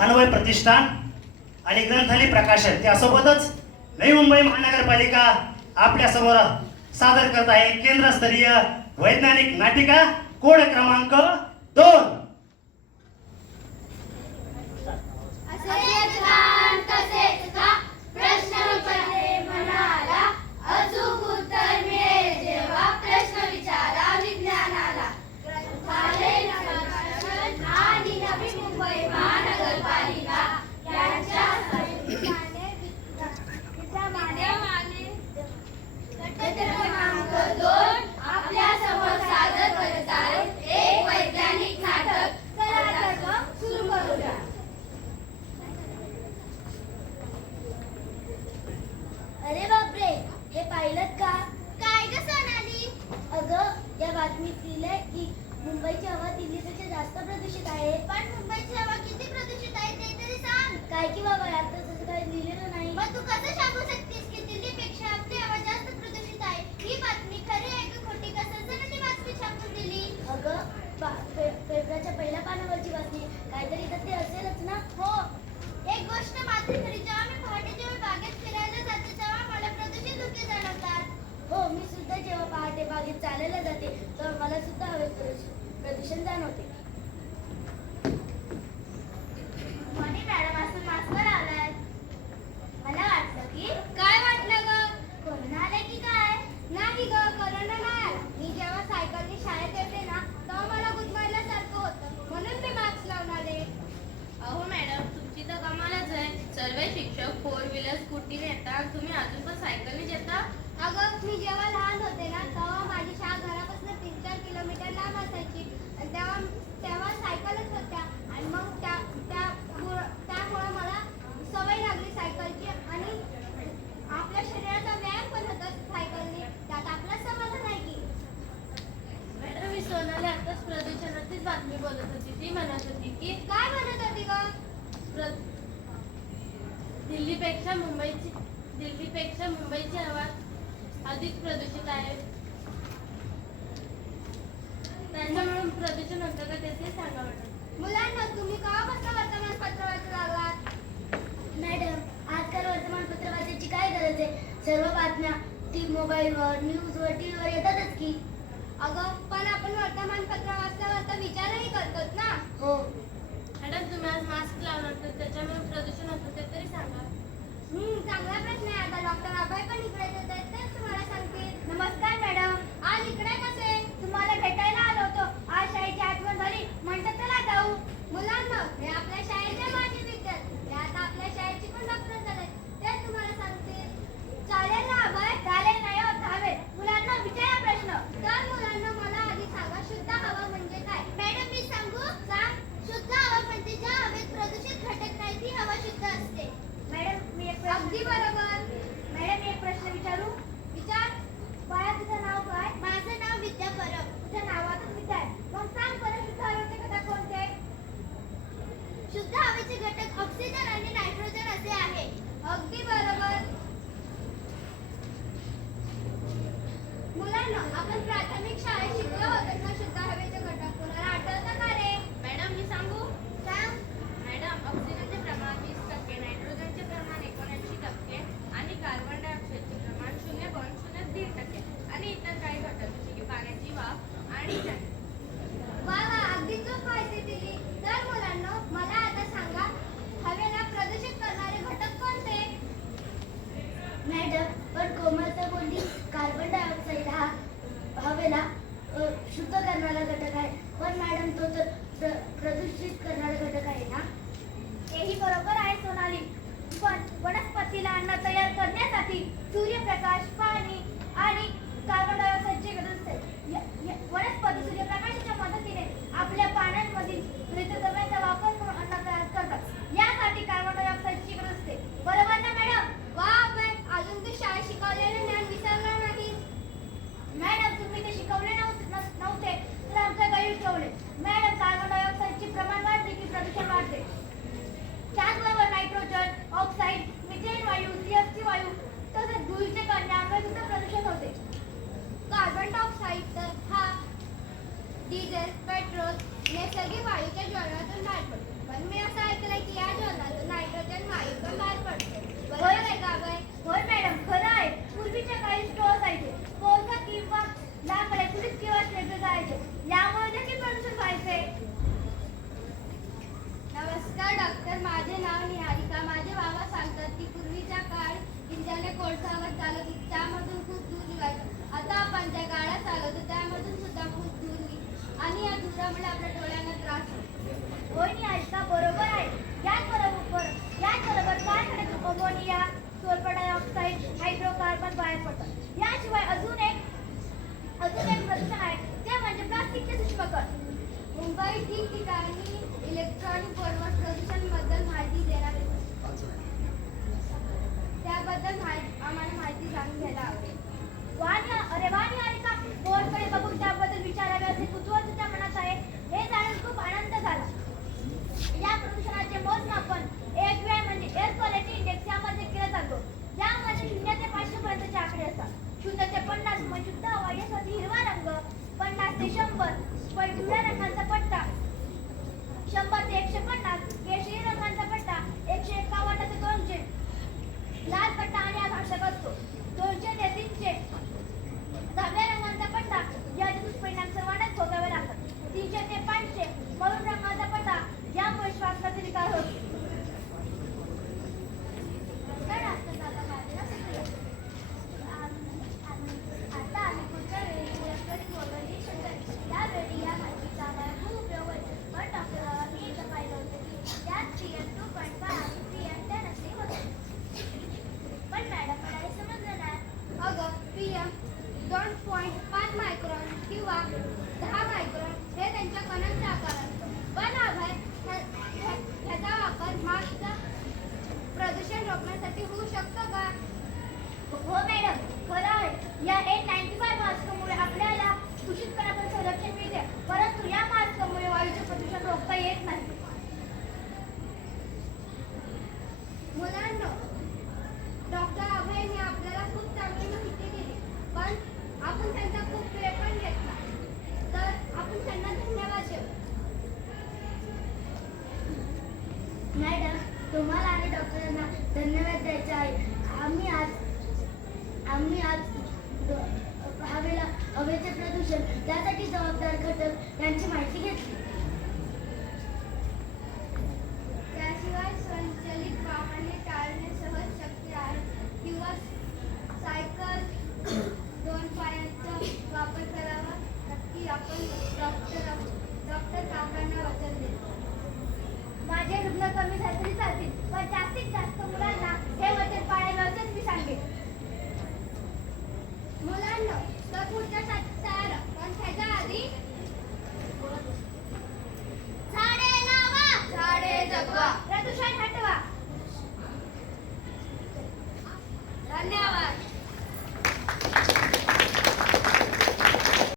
अन्वय प्रतिष्ठान आणि ग्रंथालय प्रकाशन त्यासोबतच नवी मुंबई महानगरपालिका आपल्या समोर सादर करत आहे केंद्रस्तरीय वैज्ञानिक नाटिका कोड क्रमांक 2. अरे बापरे, हे पाहिलं का? काय ग सोनाली? अगं, या बातमीत लिहिलंय की मुंबईची हवा दिल्लीपेक्षा जास्त प्रदूषित आहे. पण मुंबईची हवा किती प्रदूषित आहे ते तरी सांग. काय की बाबा, आता तसं काही लिहिलेलं नाही. मग तू कसं सांगू शकतेस की दिल्लीपेक्षा आपली हवा जास्त प्रदूषित आहे? ही बातमी खरी आहे का खोटी, का सनसनाटी बातमी छापून दिली? अगं, पेपराच्या पहिल्या पानावरची बातमी, काहीतरी तर ते असेलच ना. हो, एक गोष्ट मात्र खरी, जेव्हा मी पहाटेच्या वेळी बागेत फिरायला जाते तेव्हा मला प्रदूषित धुके जाणवतात. हो, मी सुद्धा जेव्हा पहाटे बागेत चालायला जाते तेव्हा मला सुद्धा हवेत प्रदूषण जाणवते. मनी मॅडम असं मास्क लावलाय. मला वाटलं की काय वाटलं ग? कोरोना आलाय की काय? नाही ग, कोरोना नाही आला. मी जेव्हा सायकलने शाळेत येते ना तेव्हा मला गुदमरल्यासारखं होतं, म्हणून मी मास्क लावून आले. अहो मॅडम, तुमची तर कमालच आहे. सर्व शिक्षक 4 व्हीलर स्कूटीने येतात, तुम्ही अजून पण सायकलने येता. अगं, मी जेव्हा लहान होते ना तेव्हा माझी शाळा घरापासून 3-4 किलोमीटर लांब असायची. तेव्हा सायकलच होत्या आणि मग त्यामुळे मला सवय लागली सायकलची आणि आपल्या शरीराचा व्यायाम पण होता सायकलने. त्यात आपला समाधान आहे की. मॅडम, मी सोनाली आताच प्रदूषणाचीच बातमी बोलत होती. ती म्हणत होती की काय म्हणत होती ग? दिल्लीपेक्षा मुंबईची हवा अधिक प्रदूषित आहे. त्याच्यामुळे प्रदूषण होतं का ते सांगा मॅडम. मुलांना, तुम्ही केव्हापासून वर्तमानपत्र वाचायला लागलात? मॅडम, आजकाल वर्तमानपत्र वाचायची काय गरज आहे? सर्व बातम्या मोबाईलवर, न्यूजवर, टीव्हीवर येतातच की. अगं, पण आपण वर्तमानपत्र वाचल्यावर तर विचारही करतोच ना. हो. मॅडम, तुम्ही आज मास्क लावणार तर त्याच्यामुळे प्रदूषण होतं ते तरी सांगा. चांगला प्रश्न आहे. आता डॉक्टर अभय पण इकडे येत आहेत, तेच तुम्हाला सांगते. नमस्कार मॅडम, आज इकडे कसे? तुम्हाला भेटायला आलो होतो. आज शाळेची आठवण झाली म्हणतात चला जाऊ. मुलांना, हे आपल्या शाळेचे माजी विद्यार्थी, हे आता आपल्या शाळेची पण डॉक्टर झाले, तेच तुम्हाला सांगते. चालेल ना अभय? चालेल नाही हो, धावेल. मुलांना विचारा प्रश्न. तर मुलांना मला आधी सांगा, शुद्ध हवा म्हणजे काय? मॅडम, मी सांगू? सांग. शुद्ध हवा म्हणजे ज्या हवेत प्रदूषित घटक नाही ती हवा शुद्ध असते. मॅडम, मी एक अगदी बरोबर. मॅडम, मी एक प्रश्न विचारू? विचार. बाळा, तुझं नाव काय? माझं नाव विद्या परब. तुझ्या नावातच विद्या आहे. मग सांग बरं, शुद्ध हवेचे घटक कोणते? शुद्ध हवेचे घटक ऑक्सिजन आणि नायट्रोजन असे आहे. अगदी बरोबर. मुलांना, आपण प्राथमिक शाळेत शिकलो होतो ना शुद्ध हवेचे घटक. कोणाला आठवतं का रे? मॅडम, मी सांगू? सांग. मॅडम, ऑक्सिजनचे प्रमाण 20%, नायट्रोजनचे प्रमाण 79% आणि कार्बन डायऑक्साईडचे प्रमाण 0.03% आणि इतर काही घटक जसे की पाण्याची वाफ आणि वा वा, अगदी चूक माहिती दिली. तर मुलांना, मला आता सांगा, हवेला प्रदूषित करणारे घटक कोणते? मॅडम, पण कोमल तर बोलली कार्बन डायऑक्साईड हा हवेला शुद्ध करणारा घटक आहे. पण मॅडम, तो तर प्रदूषित करणारा घटक आहे ना? हेही बरोबर आहे सोनाली, पण वनस्पतीला अन्न तयार करण्यासाठी सूर्यप्रकाश, पाणी आणि कार्बन डायऑक्साईडची गरज असते. वनस्पती सूर्यप्रकाशाच्या मदतीने आपल्या पाण्यामधील मृतद्रव्यांचा वापर करून अन्न तयार करतात. यासाठी कार्बन डायऑक्साईडची गरज असते. बरोबर ना मॅडम? वा अभय, अजून तू शाळेत शिकवलेले ज्ञान विसरणार नाही. मॅडम, तुम्ही ते शिकवले नव्हते तर आमच्या गैर ठेवले. मॅडम, कार्बन डायऑक्साईडचे प्रमाण वाढले की प्रदूषण वाढते. त्याचबरोबर नायट्रोजन, ऑक्साईड, मिथेन वायू, CFC वायू तसेच धुळीचे कण यामुळे सुद्धा प्रदूषण होते. गॅस पेट्रोल नैसर्गिक वायूच्या ज्वलनातून बाहेर पडतो. पण मी असं ऐकलंय की या ज्वलनातून नायट्रोजन वायू पण बाहेर पडतो. बरोबर आहे का अभय? होय मॅडम, खरं आहे. पूर्वीच्या काळी स्टोव असायचे. कोळसा किंवा लाकडे चुलीत किंवा शेगडीत जायचे. यामुळे देखील प्रदूषण व्हायचे. नमस्कार डॉक्टर, माझे नाव निहारिका. माझे बाबा सांगतात की पूर्वीच्या काळात इंजिने कोळसावर चालत होती, त्यामधून खूप धूर निघायचं. आता आपण ज्या गाड्या चालवतो त्यामधून सुद्धा खूप धूर निघते आणि या धुरामुळे आपल्या डोळ्यांना त्रास होतो. होय निहारिका, बरोबर आहे. याचबरोबर कारखान्यातून अमोनिया, सल्फर डायऑक्साईड, हायड्रोकार्बन बाहेर पडतात. याशिवाय अजून एक प्रदूषण आहे, ते म्हणजे प्लास्टिकचे सूक्ष्मकण. मुंबई ठिकठिकाणी इलेक्ट्रॉनिक बोर्डवर प्रदूषणाबद्दल माहिती देण्यात येते. त्याबद्दल आम्हाला माहिती जाणून घ्यायला आवडेल. अरे वा निहारिका, बोर्डकडे बघून त्याबद्दल विचारावे असे कुतूहल तुझ्या मनात आहे. हे जाणून खूप आनंद झाला. या प्रदूषणाचे मोजमापन AQI म्हणजे एअर क्वालिटी इंडेक्स यामध्ये केलं जातो. यामध्ये 0 ते 500 पर्यंतचे आकडे असतात. 0 ते 50 म्हणजे शुद्ध हवा, यासाठी हिरवा रंग, 50 ते 100 पिवळ्या रंगाचा पट्टा, 100 ते 150 केशरी रंगाचा पट्टा, 151 ते 200 लाल पट्टा आणि आकर्षक असतो, 200 ते 300 जांभळ्या रंगाचा पट्टा, ज्याचे दुष्परिणाम सर्वांनाच भोगावे लागतात, 300 ते 500 मरून रंगाचा पट्टा, ज्यामुळे श्वासनाचे विकार होतो. आता आम्ही पुढच्या वेळी इलेक्ट्रॉनिक वगैरे शिकतो. त्यावेळी या माहितीचा आम्हाला खूप उपयोग होईल. पण डॉक्टर बाबा, मी एकदा पाहिलं होतं की त्यात PM 2.5 आणि PM 10 असे होते. पण मॅडम, मला हे समजलं नाही. अगं, PM 2.5 मायक्रॉन किंवा 10 मायक्रॉन हे त्यांच्या कणांचा आकार असतो. पण अभय, ह्याचा वापर मास्कचं प्रदूषण रोखण्यासाठी होऊ शकतो का? हो मॅडम, खरं आहे. या N95 मास्कमुळे आपल्याला दूषित कणांपासून संरक्षण मिळते, परंतु या मास्कमुळे वायूचे प्रदूषण रोखता येत नाही. मुलांनो, डॉक्टर अभयने आपल्याला खूप चांगली माहिती दिली, पण आपण त्यांचा खूप वेळ पण घेतला, तर आपण त्यांना धन्यवाद देऊ. मॅडम, तुम्हाला आणि डॉक्टरांना धन्यवाद द्यायचे आहे. आम्ही आज हवेचे प्रदूषण त्यासाठी जबाबदार घटक